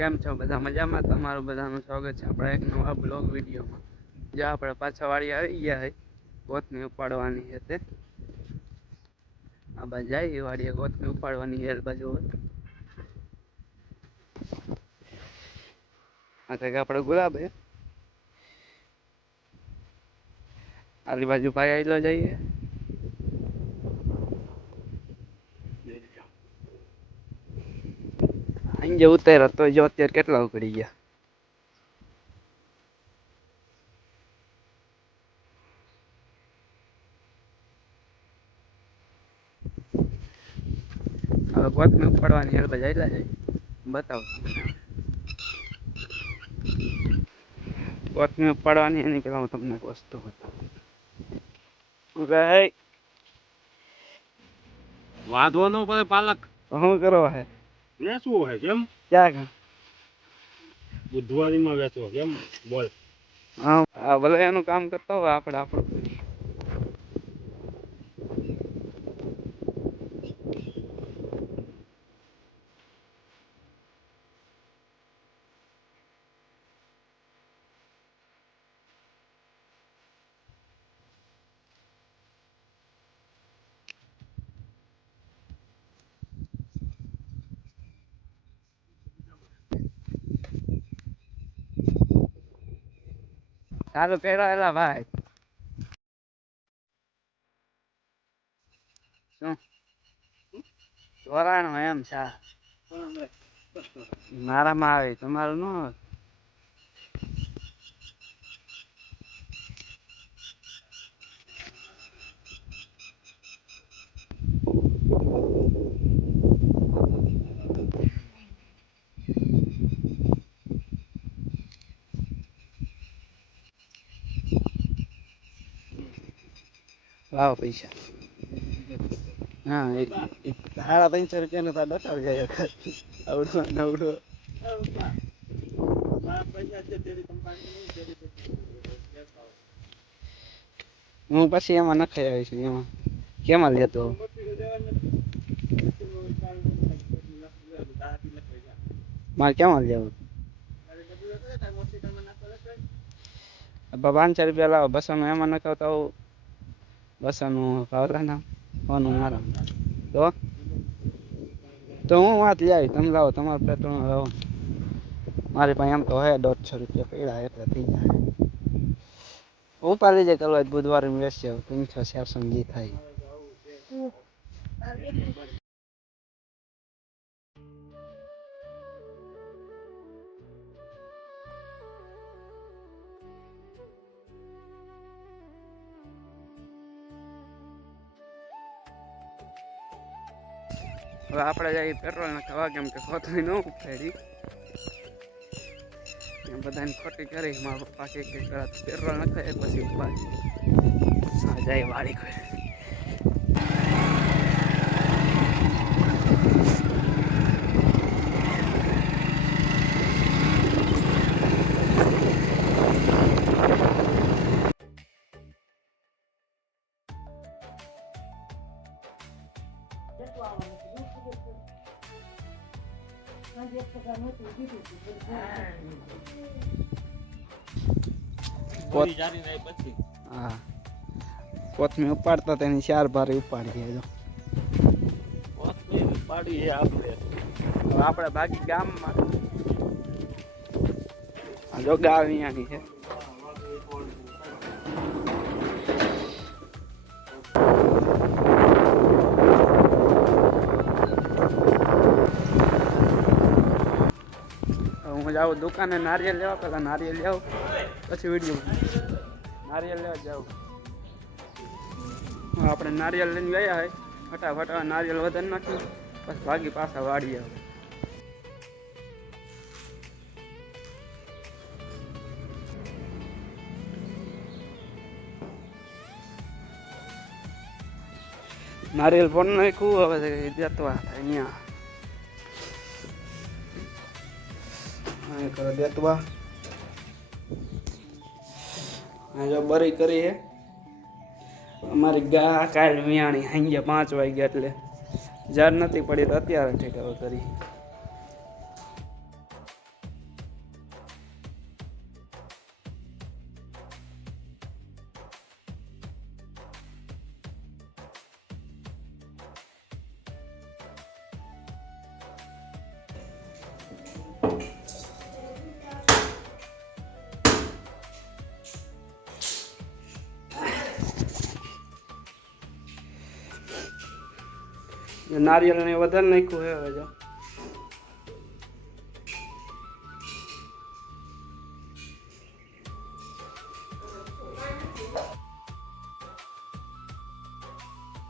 કેમ છો બધા મજામાં? તમારું બધાનું સ્વાગત છે આપણા એક નવા બ્લોગ વિડીયોમાં. જે આપણે પાછા વાળી આવી ગયા છે, કોથમી ઉપાડવાની છે તે આ બાજુ જાય વાડીએ કોથમી ઉપાડવાની છે બાજુ. આ કંઈક આપણે ગુલાબ છે, આલી બાજુ ભાઈ આવેલો જઈએ. અહીં જે ઉતાર તો જો અત્યારે કેટલા ઉકળી ગયા. હવે કોથમી ઉપાડવાની હેર બજાઈ જાય બતાવો. કોથમી ઉપાડવાની એની પેલા હું તમને એક વસ્તુ બતાવું. વાંધવાનો પડે પાલક શું કરવા હે? વેચવું હે કેમ? ક્યાં બુધવારીમાં વેચવો કેમ? બોલ. હા ભલે એનું કામ કરતા હોય આપણે આપણું. સારું પહેરાયેલા ભાઈ. શું ચોરાણું એમ છે? મારામાં આવે તમારું ન આવે. લાવો પૈસા. હા ₹350 તો બતાવી જાય આવડો નવડો. હું પછી એમાં નખાઈ આવીશ એમાં કેમાં લેતો મારે કેમાં લેવું? ₹500 લાવો. 200 એમાં નખાવતા આવું. 200 ભાવલાના કોનું મારા તો હું વાત લઈ આવી. તમે લાવો તમારા પેટ્રોલ લાવો. મારી પાસે એમ તો હે ₹150 પડ્યા એટલે થઈ જાય. ઉપાડી જાય કરવા બુધવારે વેચશે 300-400 જે થાય. હવે આપણે જઈએ પેટ્રોલ નાખવા કેમ કે કોથમી ન ઉપાડી બધાને ખોટી કરી. મારા પપ્પા કે પેટ્રોલ નાખાય પછી ઉપાડી. હા જાય વાળી કોઈ. હા કોથમી ઉપાડતા તેની 4 ભારી ઉપાડી. પાડી આપણે બાકી ગામમાં જો ગાવ અહીંયાની છે. હું જાઉં દુકાને નારિયેલ લેવા. પેલા નારિયેલ લેવું પછી વિડીયો નારિયેલ લેવા જાઉં. આપણે નારિયેલ લઈને ગયા હોય ફટાફટ નારિયેલ વધારે નાખ્યું પછી ભાગી પાછા વાળી આવે. નારિયેલ ફોન નાખ્યું હવે દેતવા અહીંયા કરો દેતવા. જો બરી કરી હે અમારી ગા કાલ વિયાણી સાંજે 5 વાગ્યા એટલે જાર નથી પડી તો અત્યારે ઠીક હવે કરી. નારિયેળ ને વધારે નાખ્યું હે હવે જો